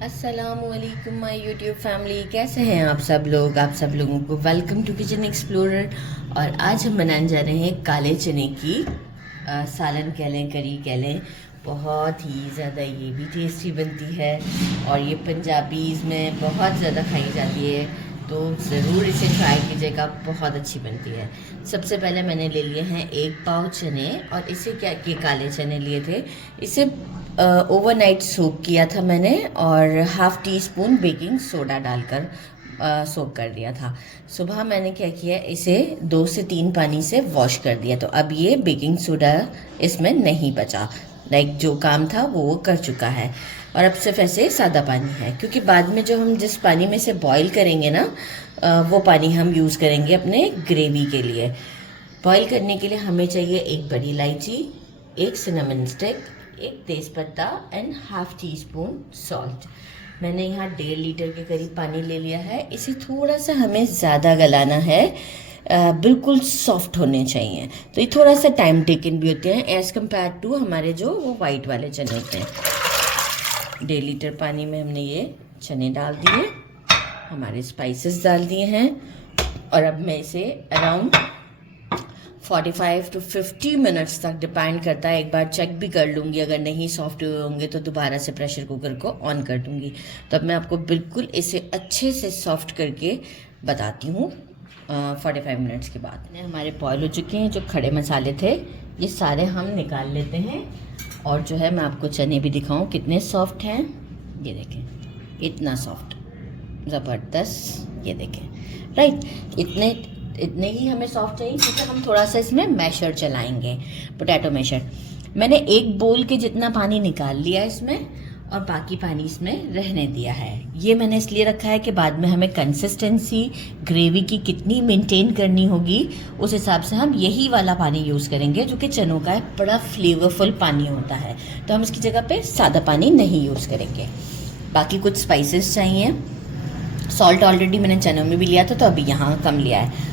अस्सलामुअलैकुम my YouTube family, कैसे हैं आप सब लोग। आप सब लोगों को वेलकम टू किचन एक्सप्लोरर। और आज हम बनाने जा रहे हैं काले चने की सालन कह लें, करी कह लें। बहुत ही ज़्यादा ये भी टेस्टी बनती है और ये पंजाबीज़ में बहुत ज़्यादा खाई जाती है, तो ज़रूर इसे ट्राई कीजिएगा, बहुत अच्छी बनती है। सबसे पहले मैंने ले लिए हैं 1 पाव चने, और इसे क्या कि काले चने लिए थे, इसे ओवरनाइट सोक किया था मैंने, और half tea spoon baking soda डालकर सोक कर दिया था। सुबह मैंने क्या किया, इसे 2 से 3 पानी से वॉश कर दिया, तो अब ये बेकिंग सोडा इसमें नहीं बचा। लाइक जो काम था वो कर चुका है, और अब सिर्फ ऐसे सादा पानी है, क्योंकि बाद में जो हम जिस पानी में से बॉईल करेंगे ना, वो पानी हम यूज़ करेंगे अपने ग्रेवी के लिए। बॉईल करने के लिए हमें चाहिए 1 बड़ी इलायची, 1 सिनेमन स्टिक, 1 तेज़पत्ता and half teaspoon salt. मैंने यहाँ 1.5 लीटर के करीब पानी ले लिया है। इसे थोड़ा सा हमें ज़्यादा गलाना है, बिल्कुल सॉफ्ट होने चाहिए, तो ये थोड़ा सा टाइम टेकन भी होते हैं एज़ कम्पेयर टू हमारे जो वो वाइट वाले चने होते हैं। 1.5 लीटर पानी में हमने ये चने डाल दिए, हमारे स्पाइसेस डाल दिए हैं, और अब मैं इसे अराउंड 45 to 50 मिनट्स तक, डिपेंड करता है, एक बार चेक भी कर लूँगी, अगर नहीं सॉफ्ट हुए होंगे तो दोबारा से प्रेशर कुकर को ऑन कर दूँगी। तो अब मैं आपको बिल्कुल इसे अच्छे से सॉफ्ट करके बताती हूँ 45 मिनट्स के बाद। हमारे बॉयल हो चुके हैं, जो खड़े मसाले थे ये सारे हम निकाल लेते हैं, और जो है मैं आपको चने भी दिखाऊँ कितने सॉफ्ट हैं। ये देखें, इतना सॉफ्ट, ज़बरदस्त, ये देखें। राइट, इतने ही हमें सॉफ्ट चाहिए, क्योंकि हम थोड़ा सा इसमें मैशर चलाएंगे, पोटैटो मैशर। मैंने 1 बोल के जितना पानी निकाल लिया इसमें, और बाकी पानी इसमें रहने दिया है। ये मैंने इसलिए रखा है कि बाद में हमें कंसिस्टेंसी ग्रेवी की कितनी मेंटेन करनी होगी, उस हिसाब से हम यही वाला पानी यूज़ करेंगे, जो कि चनों का बड़ा फ्लेवरफुल पानी होता है, तो हम इसकी जगह पे सादा पानी नहीं यूज़ करेंगे। बाकी कुछ स्पाइसेस चाहिए। सॉल्ट ऑलरेडी मैंने चनों में भी लिया था, तो अभी यहाँ कम लिया है।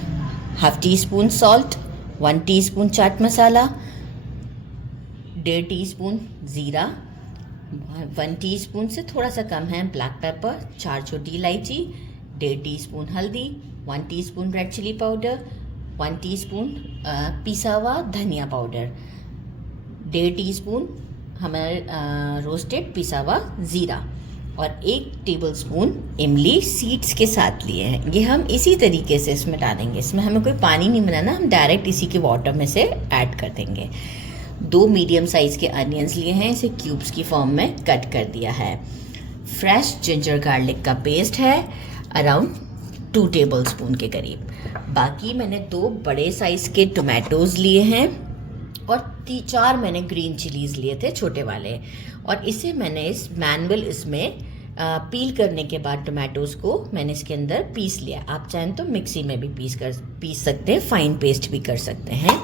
Half teaspoon salt, 1 teaspoon चाट मसाला, 1.5 टीस्पून ज़ीरा, 1 टीस्पून से थोड़ा सा कम है ब्लैक पेपर, 4 छोटी इलायची, 1.5 टीस्पून हल्दी, 1 teaspoon red chilli powder, 1 teaspoon पिसा हुआ धनिया पाउडर, 1.5 टीस्पून हमारे रोस्टेड पिसा हुआ ज़ीरा, और 1 टेबलस्पून इमली सीड्स के साथ लिए हैं। ये हम इसी तरीके से इसमें डालेंगे, इसमें हमें कोई पानी नहीं बनाना, हम डायरेक्ट इसी के वाटर में से ऐड कर देंगे। 2 मीडियम साइज़ के अनियंस लिए हैं, इसे क्यूब्स की फॉर्म में कट कर दिया है। फ्रेश जिंजर गार्लिक का पेस्ट है, अराउंड 2 टेबलस्पून के करीब। बाकी मैंने 2 बड़े साइज़ के टोमेटोज़ लिए हैं, और 3-4 मैंने ग्रीन चिलीज़ लिए थे, छोटे वाले, और इसे मैंने इसमें पील करने के बाद टोमेटोज़ को मैंने इसके अंदर पीस लिया। आप चाहें तो मिक्सी में भी पीस सकते हैं, फाइन पेस्ट भी कर सकते हैं,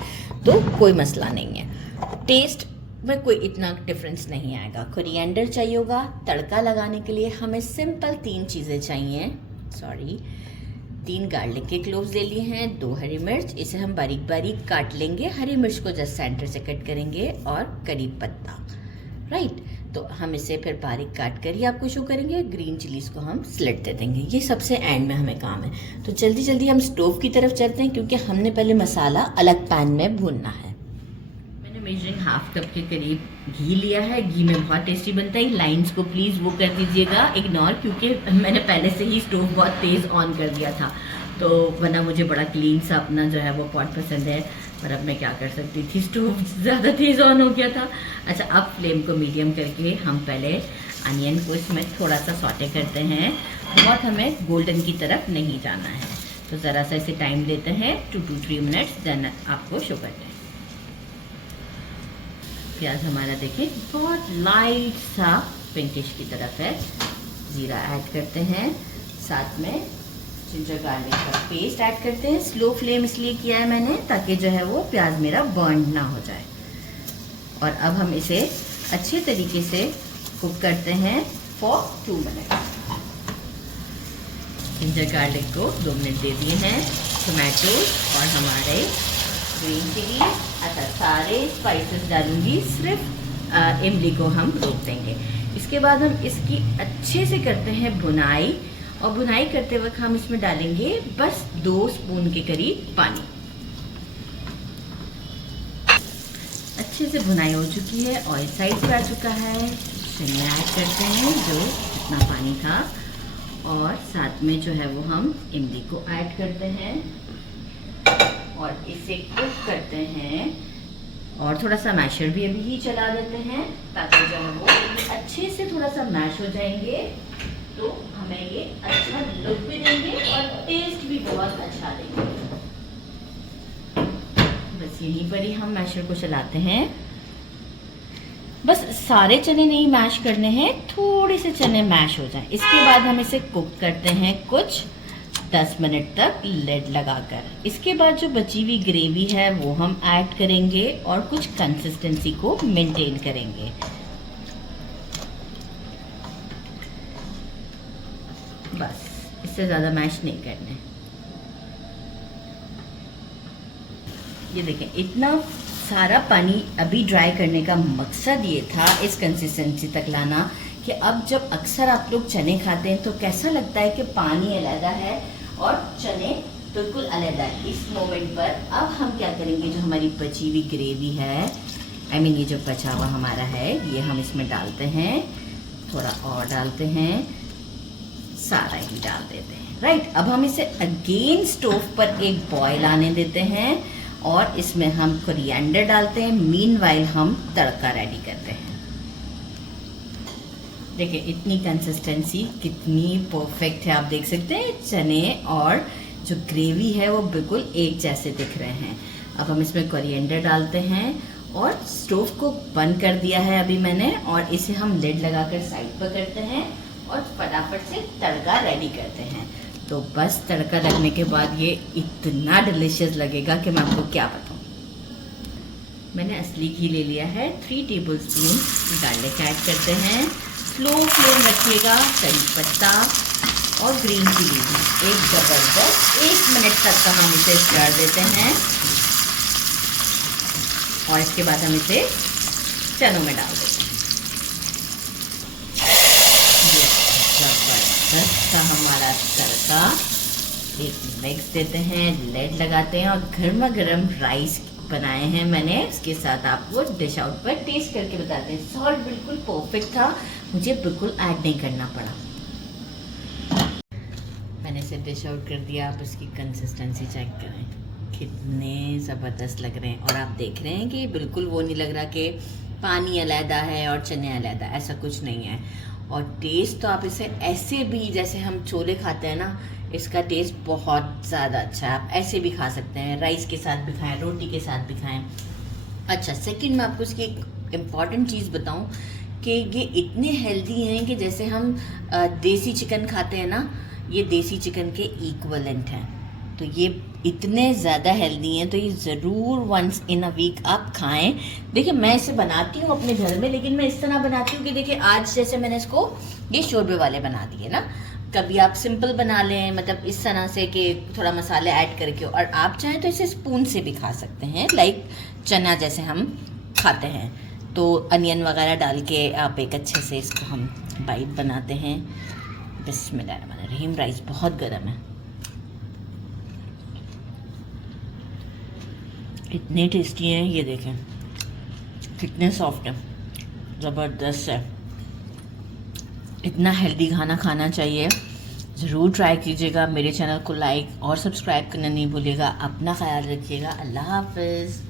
तो कोई मसला नहीं है। टेस्ट में कोई इतना डिफरेंस नहीं आएगा। कोरिएंडर चाहिए होगा। तड़का लगाने के लिए हमें सिंपल 3 चीज़ें चाहिए। 3 गार्लिक के क्लोव्स ले लिए हैं, 2 हरी मिर्च, इसे हम बारीक बारीक काट लेंगे। हरी मिर्च को जस्ट सेंटर से कट करेंगे, और करी पत्ता। राइट, तो हम इसे फिर बारीक काट कर ही आपको शो करेंगे। ग्रीन चिलीज़ को हम स्लिट दे देंगे, ये सबसे एंड में हमें काम है। तो जल्दी जल्दी हम स्टोव की तरफ चलते हैं, क्योंकि हमने पहले मसाला अलग पैन में भूनना है। मैंने मेजरिंग हाफ कप के करीब घी लिया है। घी में बहुत टेस्टी बनता है। लाइंस को प्लीज़ वो कर दीजिएगा इग्नोर, क्योंकि मैंने पहले से ही स्टोव बहुत तेज़ ऑन कर दिया था, तो वरना मुझे बड़ा क्लीन सा अपना जो है वो पॉट पसंद है, पर अब मैं क्या कर सकती थी, स्टोव ज़्यादा तेज़ ऑन हो गया था। अच्छा, अब फ्लेम को मीडियम करके हम पहले अनियन को इसमें थोड़ा सा सॉटे करते हैं। बहुत हमें गोल्डन की तरफ नहीं जाना है, तो ज़रा सा इसे टाइम देते हैं, 2 to 3 मिनट्स, देन आपको शो करते हैं। प्याज हमारा देखें बहुत लाइट सा पिंकिश की तरफ है। ज़ीरा ऐड करते हैं, साथ में जिंजर गार्लिक का पेस्ट ऐड करते हैं। स्लो फ्लेम इसलिए किया है मैंने, ताकि जो है वो प्याज मेरा बर्न ना हो जाए। और अब हम इसे अच्छे तरीके से कुक करते हैं फॉर 2 मिनट। जिंजर गार्लिक को 2 मिनट दे दिए हैं। टोमेटो और हमारे ग्रीन चिली, अच्छा सारे स्पाइसेस डालूंगी, सिर्फ इमली को हम रोक देंगे। इसके बाद हम इसकी अच्छे से करते हैं भुनाई, और भुनाई करते वक्त हम इसमें डालेंगे बस 2 स्पून के करीब पानी। अच्छे से भुनाई हो चुकी है, ऑयल साइड पे आ चुका है। चने ऐड करते हैं जो इतना पानी था, और साथ में जो है वो हम इमली को ऐड करते हैं और इसे कुक करते हैं। और थोड़ा सा मैशर भी अभी ही चला देते हैं ताकि जो है वो अच्छे से थोड़ा सा मैश हो जाएंगे, तो हमें ये अच्छा लुक भी देंगे और टेस्ट भी बहुत अच्छा देंगे। बस यहीं पर ही हम मैशर को चलाते हैं। बस सारे चने नहीं मैश करने हैं, थोड़े से चने मैश हो जाएं। इसके बाद हम इसे कुक करते हैं कुछ 10 मिनट तक लिड लगाकर। इसके बाद जो बची हुई ग्रेवी है वो हम ऐड करेंगे और कुछ कंसिस्टेंसी को मेंटेन करेंगे। बस इससे ज़्यादा मैश नहीं करने। ये देखें, इतना सारा पानी अभी ड्राई करने का मकसद ये था इस कंसिस्टेंसी तक लाना कि अब जब अक्सर आप लोग चने खाते हैं तो कैसा लगता है कि पानी अलग है और चने बिल्कुल अलग है। इस मोमेंट पर अब हम क्या करेंगे, जो हमारी बची हुई ग्रेवी है, ये जो बचा हुआ हमारा है, ये हम इसमें डालते हैं। थोड़ा और डालते हैं, सारा ही डाल देते हैं। राइट, अब हम इसे अगेन स्टोव पर एक बॉयल आने देते हैं और इसमें हम कोरिएंडर डालते हैं। मीनवाइल हम तड़का रेडी करते हैं। देखिए इतनी कंसिस्टेंसी कितनी परफेक्ट है, आप देख सकते हैं चने और जो ग्रेवी है वो बिल्कुल एक जैसे दिख रहे हैं। अब हम इसमें कोरिएंडर डालते हैं और स्टोव को बंद कर दिया है अभी मैंने, और इसे हम लिड लगाकर साइड पर करते हैं और फटाफट से तड़का रेडी करते हैं। तो बस तड़का लगने के बाद ये इतना डिलीशियस लगेगा कि मैं आपको क्या बताऊं। मैंने असली घी ले लिया है, 3 टेबलस्पून गार्लिक ऐड करते हैं। स्लो फ्लेम रखिएगा। करी पत्ता और ग्रीन चिली भी एक ज़बरदस्त 1 मिनट तक का हम इसे स्टर देते हैं और इसके बाद हम इसे चनों में डाल देते हैं। ये ज़बरदस्त का हमारा तड़का, एक मिक्स देते हैं, लेड लगाते हैं और गर्मा गर्म राइस बनाए हैं मैंने। इसके साथ आपको डिश आउट पर टेस्ट करके बताते हैं। सॉल्ट बिल्कुल परफेक्ट था, मुझे बिल्कुल ऐड नहीं करना पड़ा। मैंने इसे डिश आउट कर दिया। आप इसकी कंसिस्टेंसी चेक करें, कितने ज़बरदस्त लग रहे हैं। और आप देख रहे हैं कि बिल्कुल वो नहीं लग रहा कि पानी अलहदा है और चने अलहदा, ऐसा कुछ नहीं है। और टेस्ट तो आप इसे ऐसे भी, जैसे हम छोले खाते हैं ना, इसका टेस्ट बहुत ज़्यादा अच्छा है। आप ऐसे भी खा सकते हैं, राइस के साथ भी खाएं, रोटी के साथ भी खाएं। अच्छा, सेकंड मैं आपको इसकी एक इम्पॉर्टेंट चीज़ बताऊं कि ये इतने हेल्दी हैं कि जैसे हम देसी चिकन खाते हैं ना, ये देसी चिकन के इक्वलेंट हैं। तो ये इतने ज़्यादा हेल्दी हैं, तो ये ज़रूर वंस इन अ वीक आप खाएं। देखिए मैं इसे बनाती हूँ अपने घर में, लेकिन मैं इस तरह बनाती हूँ कि देखिए आज जैसे मैंने इसको ये शोरबे वाले बना दिए ना, कभी आप सिंपल बना लें, मतलब इस तरह से कि थोड़ा मसाले ऐड करके, और आप चाहें तो इसे स्पून से भी खा सकते हैं, लाइक चना जैसे हम खाते हैं। तो अनियन वगैरह डाल के आप एक अच्छे से इसको हम बाइट बनाते हैं। बिस्मिल्लाहिर्रहमानिर्रहीम। राइस बहुत गर्म है, इतने टेस्टी हैं, ये देखें कितने सॉफ्ट है, ज़बरदस्त है। इतना हेल्दी खाना खाना चाहिए, ज़रूर ट्राई कीजिएगा। मेरे चैनल को लाइक और सब्सक्राइब करना नहीं भूलिएगा। अपना ख्याल रखिएगा। अल्लाह हाफ़िज़।